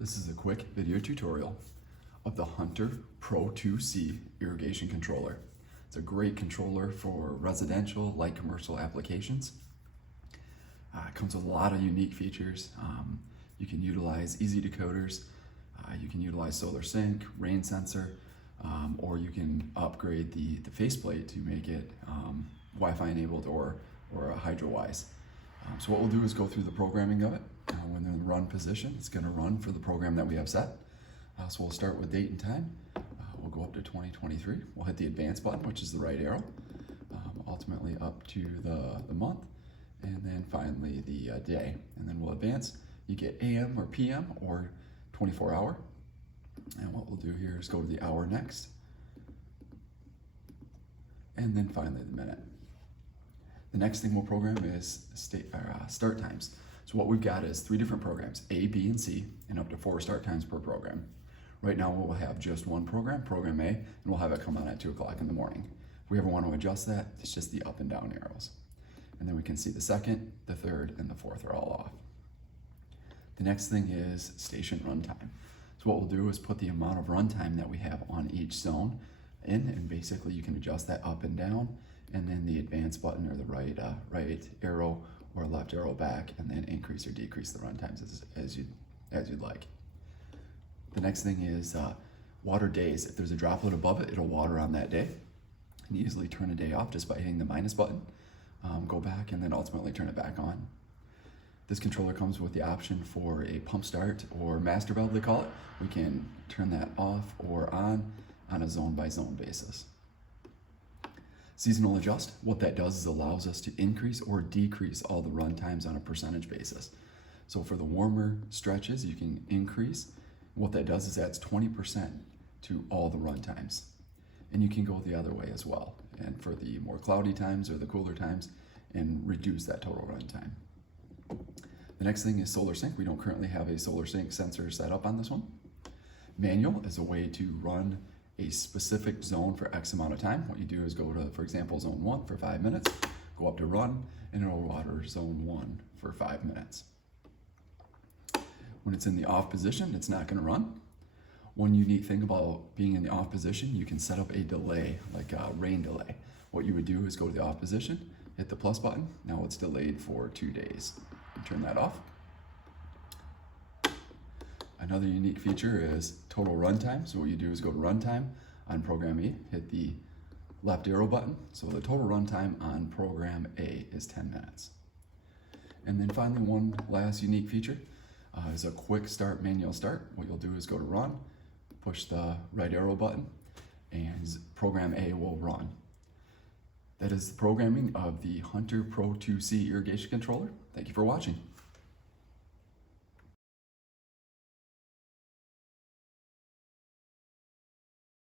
This is a quick video tutorial of the Hunter Pro 2C irrigation controller. It's a great controller for residential, light commercial applications. It comes with a lot of unique features. You can utilize easy decoders, you can utilize solar sync, rain sensor, or you can upgrade the faceplate to make it Wi-Fi enabled or hydro-wise. So what we'll do is go through the programming of it. When they're in the run position, it's going to run for the program that we have set. So we'll start with date and time. We'll go up to 2023. We'll hit the advance button, which is the right arrow, ultimately up to the month, and then finally the day. And then we'll advance. You get AM or PM or 24-hour. And what we'll do here is go to the hour next, and then finally the minute. The next thing we'll program is start times. So what we've got is 3 different programs, A, B, and C, and up to 4 start times per program. Right now we'll have just one program, program A, and we'll have it come on at 2 o'clock in the morning. If we ever want to adjust that, it's just the up and down arrows. And then we can see the second, the third, and the fourth are all off. The next thing is station runtime. So what we'll do is put the amount of runtime that we have on each zone in, and basically you can adjust that up and down, and then the advance button or the right arrow or left arrow back, and then increase or decrease the runtimes as you'd like. The next thing is water days. If there's a droplet above it, it'll water on that day. And easily turn a day off just by hitting the minus button. Go back and then ultimately turn it back on. This controller comes with the option for a pump start or master valve, they call it. We can turn that off or on a zone by zone basis. Seasonal adjust, what that does is allows us to increase or decrease all the run times on a percentage basis. So for the warmer stretches, you can increase. What that does is adds 20% to all the run times. And you can go the other way as well. And for the more cloudy times or the cooler times, and reduce that total run time. The next thing is solar sync. We don't currently have a solar sync sensor set up on this one. Manual is a way to run a specific zone for X amount of time. What you do is go to, for example, zone 1 for 5 minutes, go up to run, and it'll water zone 1 for 5 minutes. When it's in the off position, it's not going to run. One unique thing about being in the off position, you can set up a delay, like a rain delay. What you would do is go to the off position, hit the plus button. Now it's delayed for 2 days. Turn that off. Another unique feature is total runtime. So what you do is go to runtime on program E, hit the left arrow button. So the total runtime on program A is 10 minutes. And then finally, one last unique feature is a quick start manual start. What you'll do is go to run, push the right arrow button, and program A will run. That is the programming of the Hunter Pro 2C irrigation controller. Thank you for watching.